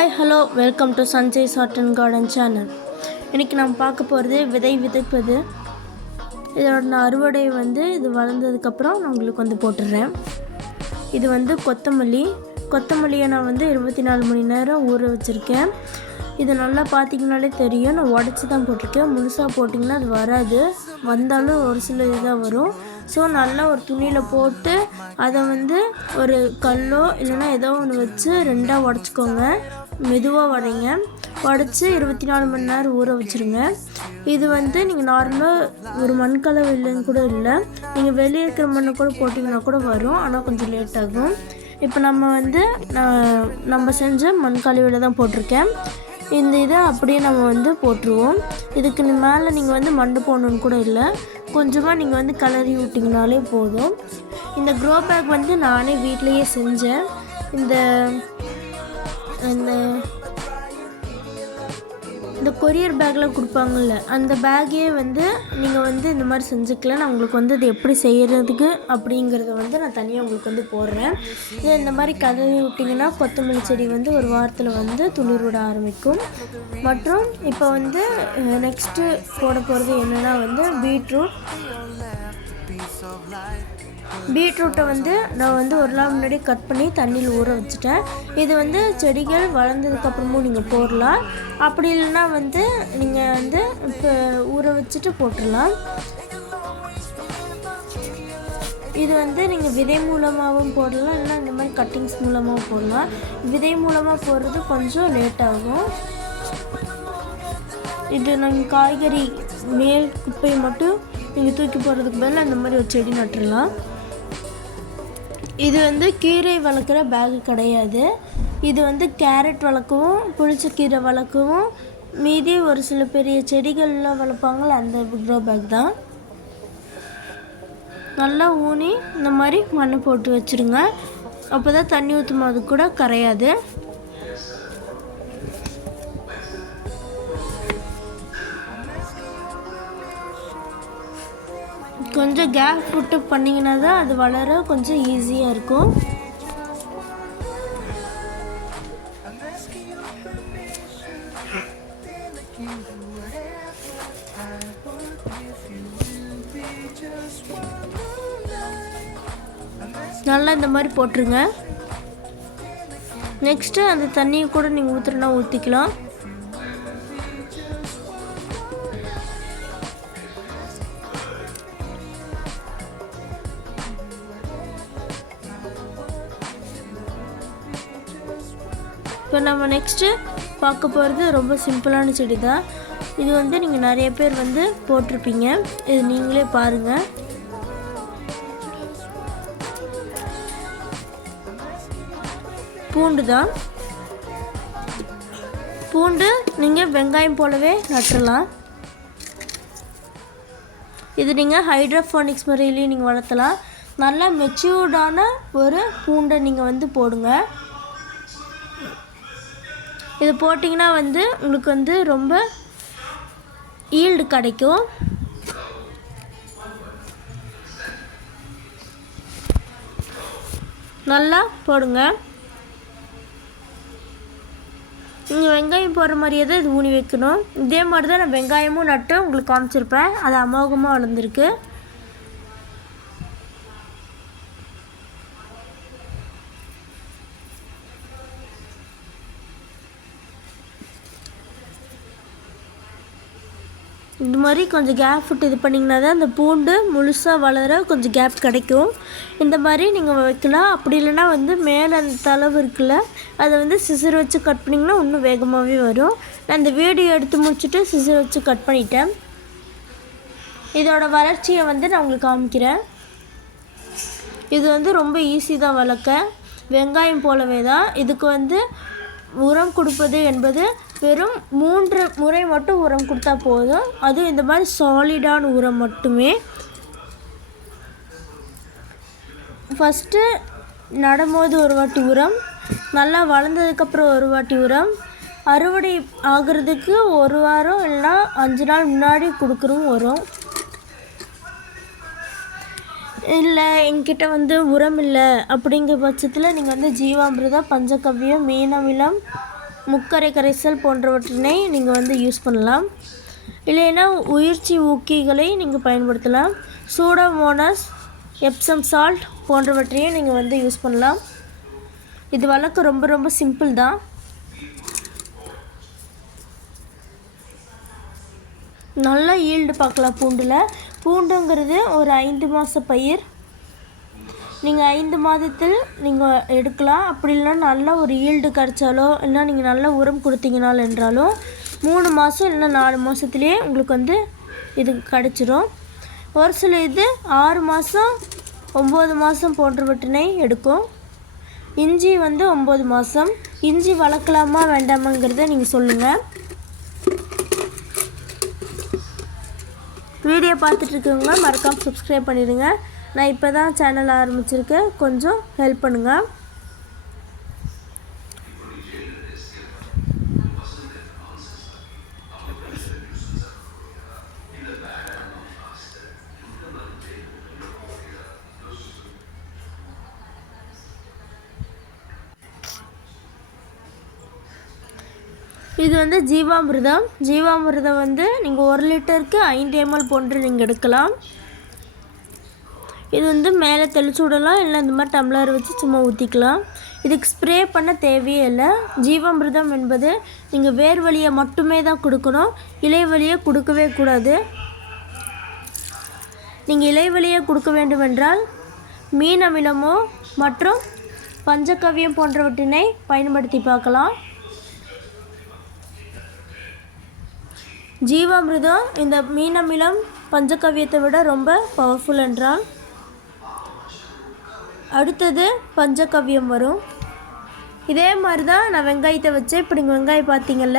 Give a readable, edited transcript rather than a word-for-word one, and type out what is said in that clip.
Hi hello welcome to Sanjay short and garden channel. இன்றைக்கி நம்ம பார்க்க போகிறது விதை விதைப்பது. இதோட நான் அறுவடை இது வளர்ந்ததுக்கப்புறம் நான் உங்களுக்கு போட்டுடுறேன். இது கொத்தமல்லியை நான் 24 மணி நேரம் ஊற வச்சுருக்கேன். இது நல்லா பார்த்திங்கனாலே தெரியும், நான் உடச்சி தான் போட்டிருக்கேன். முழுசாக போட்டிங்கன்னா அது வராது, வந்தாலும் ஒரு சில இதுதான் வரும். ஸோ நல்லா ஒரு துணியில் போட்டு அதை ஒரு கல்லோ இல்லைன்னா ஏதோ ஒன்று வச்சு ரெண்டாக உடச்சிக்கோங்க. மெதுவாக உடச்சி 24 மணி நேரம் ஊற வச்சுருங்க. இது நீங்கள் நார்மலாக ஒரு மண்கலவை இல்லைன்னு கூட இல்லை, நீங்கள் வெளியே இருக்கிற மண்ணை கூட போட்டிங்கன்னா கூட வரும், ஆனால் கொஞ்சம் லேட் ஆகும். இப்போ நம்ம செஞ்ச மண்கலவையில் தான் போட்டிருக்கேன். இந்த இதை அப்படியே நம்ம போட்டுருவோம். இதுக்கு மேலே நீங்கள் மண் போடணுன்னு கூட இல்லை, கொஞ்சமாக நீங்கள் கலரி விட்டிங்கனாலே போதும். இந்த க்ரோ பேக் நானே வீட்டிலையே செஞ்சேன். இந்த கொரியர் பேக்கில் கொடுப்பாங்கள்ல, அந்த பேக்கே நீங்கள் இந்த மாதிரி செஞ்சுக்கலாம். நான் உங்களுக்கு அது எப்படி செய்கிறதுக்கு அப்படிங்கிறத நான் தனியாக உங்களுக்கு போடுறேன். இது இந்த மாதிரி கலரி விட்டிங்கன்னா கொத்தமல்லி செடி ஒரு வாரத்தில் துளிர் விட ஆரம்பிக்கும். மற்றும் இப்போ நெக்ஸ்ட்டு போட போகிறது என்னென்னா பீட்ரூட்டை நான் ஒரு நாள் முன்னாடி கட் பண்ணி தண்ணியில் ஊற வச்சுட்டேன். இது செடிகள் வளர்ந்ததுக்கப்புறமும் நீங்கள் போடலாம், அப்படி இல்லைன்னா நீங்கள் இப்போ ஊற வச்சுட்டு போட்டுடலாம். இது நீங்கள் விதை மூலமாகவும் போடலாம், இல்லைன்னா இந்த மாதிரி கட்டிங்ஸ் மூலமாகவும் போடலாம். விதை மூலமாக போடுறது கொஞ்சம் லேட் ஆகும். இது நீங்கள் காய்கறி மேல் குப்பையை மட்டும் நீங்கள் தூக்கி போடுறதுக்கு பதில் அந்த மாதிரி ஒரு செடி நட்டுடலாம். இது கீரை வளர்க்குற பேகு கிடையாது. இது கேரட் வளர்க்கவும், புளிச்சக்கீரை வளர்க்கவும், மீதி ஒரு சில பெரிய செடிகள்லாம் வளர்ப்பாங்கள, அந்த க்ரோ பேக் தான். நல்லா ஊனி இந்த மாதிரி மண்ணை போட்டு வச்சுருங்க. அப்போ தான் தண்ணி ஊற்றும் போது கூட கரையாது. கொஞ்சம் கேப் விட்டு பண்ணிங்கன்னா தான் அது வளர கொஞ்சம் ஈஸியாக இருக்கும். நல்லா இந்த மாதிரி போட்டுருங்க. நெக்ஸ்ட்டு அந்த தண்ணியை கூட நீங்கள் ஊற்றுறனா ஊற்றிக்கலாம். இப்போ நம்ம நெக்ஸ்ட்டு பார்க்க போகிறது ரொம்ப சிம்பிளான செடி தான். இது நீங்கள் நிறைய பேர் போட்டிருப்பீங்க. இது நீங்களே பாருங்கள். பூண்டு தான். பூண்டு நீங்கள் வெங்காயம் போலவே நட்டுடலாம். இது நீங்கள் ஹைட்ரோஃபோனிக்ஸ் முறையிலையும் நீங்கள் வளர்த்தலாம். நல்லா மெச்சூர்டான ஒரு பூண்டை நீங்கள் போடுங்க. இது போட்டிங்கன்னா உங்களுக்கு ரொம்ப ஈல்டு கிடைக்கும். நல்லா போடுங்க. நீங்கள் வெங்காயம் போடுற மாதிரியே தான் இது ஊனி வைக்கணும். இதே மாதிரி தான் நான் வெங்காயமும் நட்டு உங்களுக்கு காமிச்சிருப்பேன். அது அமோகமாக வளர்ந்துருக்கு. இது மாதிரி கொஞ்சம் கேப் விட்டு இது பண்ணிங்கன்னா தான் அந்த பூண்டு முழுசாக வளர கொஞ்சம் கேப் கிடைக்கும். இந்த மாதிரி நீங்கள் வைக்கலாம். அப்படி இல்லைன்னா மேலே அந்த தளவு இருக்குல்ல, அதை சிசர் வச்சு கட் பண்ணிங்கன்னா இன்னும் வேகமாகவே வரும். நான் இந்த வீடியோ எடுத்து முடிச்சுட்டு சிசர் வச்சு கட் பண்ணிட்டேன். இதோட வளர்ச்சியை நான் உங்களுக்கு காமிக்கிறேன். இது ரொம்ப ஈஸி தான் வளர்க்க, வெங்காயம் போலவே தான். இதுக்கு உரம் கொடுப்பது என்பது வெறும் 3 முறை மட்டும் உரம் கொடுத்தா போதும். அதுவும் இந்த மாதிரி சாலிடான உரம் மட்டுமே. ஃபஸ்ட்டு நடும்போது ஒரு வாட்டி உரம், நல்லா வளர்ந்ததுக்கப்புறம் ஒரு வாட்டி உரம், அறுவடை ஆகிறதுக்கு 1 வாரம் இல்லைன்னா 5 நாள் முன்னாடி கொடுக்குறோம் உரம். இல்லை என்கிட்ட உரம் இல்லை அப்படிங்கிற பட்சத்தில் நீங்கள் ஜீவாமிர்தம், பஞ்சகவ்யம், மீனமிலம் முக்கரை கரைசல் போன்றவற்றினை நீங்கள் வந்து யூஸ் பண்ணலாம். இல்லைன்னா உயிர்ச்சி ஊக்கிகளை நீங்கள் பயன்படுத்தலாம். சூடோமோனாஸ், எப்சம் சால்ட் போன்றவற்றையும் நீங்கள் வந்து யூஸ் பண்ணலாம். இது வளர்க்க ரொம்ப ரொம்ப சிம்பிள் தான். நல்லா ஈல்டு பார்க்கலாம் பூண்டில். பூண்டுங்கிறது ஒரு 5 மாத பயிர். நீங்கள் 5 மாதத்தில் நீங்கள் எடுக்கலாம். அப்படி இல்லைனா நல்ல ஒரு ஈல்டு கிடச்சாலோ இல்லைனா நீங்கள் நல்ல உரம் கொடுத்தீங்கனாலும் என்றாலும் 3 மாதம் இல்லைனா 4 மாதத்துலேயே உங்களுக்கு வந்து இது கிடச்சிரும். ஒரு சில இது 6 மாதம் 9 மாதம் போன்றவற்றினை எடுக்கும். இஞ்சி வந்து 9 மாதம். இஞ்சி வளர்க்கலாமா வேண்டாமாங்கிறத நீங்கள் சொல்லுங்கள். வீடியோ பார்த்துட்ருக்கவங்க மறக்காமல் சப்ஸ்கிரைப் பண்ணிடுங்க. நான் இப்போ தான் சேனல் ஆரம்பிச்சிருக்கேன், கொஞ்சம் ஹெல்ப் பண்ணுங்கள். இது வந்து ஜீவாமிர்தம். ஜீவாமிர்தம் வந்து நீங்கள் 1 லிட்டருக்கு 5 ml போன்று நீங்கள் எடுக்கலாம். இது வந்து மேலே தெளிச்சு விடலாம், இல்லை இந்த மாதிரி டம்ளர் வச்சு சும்மா ஊற்றிக்கலாம். இதுக்கு ஸ்ப்ரே பண்ண தேவையே இல்லை. ஜீவாமிர்தம் என்பது நீங்கள் வேர் வழியை மட்டுமே தான் கொடுக்கணும், இலை வழியை கொடுக்கவே கூடாது. நீங்கள் இலை வழியை கொடுக்க வேண்டுமென்றால் மீன் அமிலமோ மற்றும் பஞ்சகவ்யம் போன்றவற்றினை பயன்படுத்தி பார்க்கலாம். ஜீவாமிர்தம் இந்த மீன் அமிலம் பஞ்சகவ்யத்தை விட ரொம்ப பவர்ஃபுல் என்றால். அடுத்தது பஞ்சகவ்யம் வரும். இதே மாதிரி தான் நான் வெங்காயத்தை வச்சேன். இப்போ நீங்கள் வெங்காயம் பார்த்தீங்கல்ல,